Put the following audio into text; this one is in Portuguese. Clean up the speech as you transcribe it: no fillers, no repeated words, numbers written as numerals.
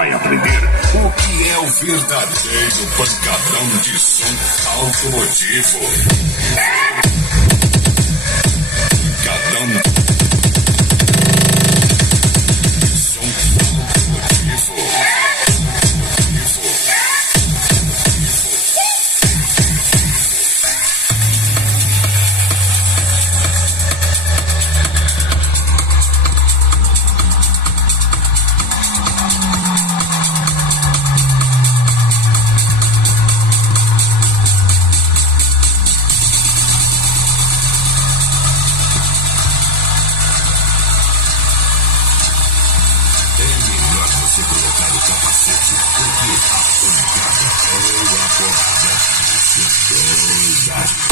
vai aprender o que é o verdadeiro pancadão de som automotivo. Pancadão de som automotivo. Você colocar o capacete, porque a pancada ou a porrada se toda.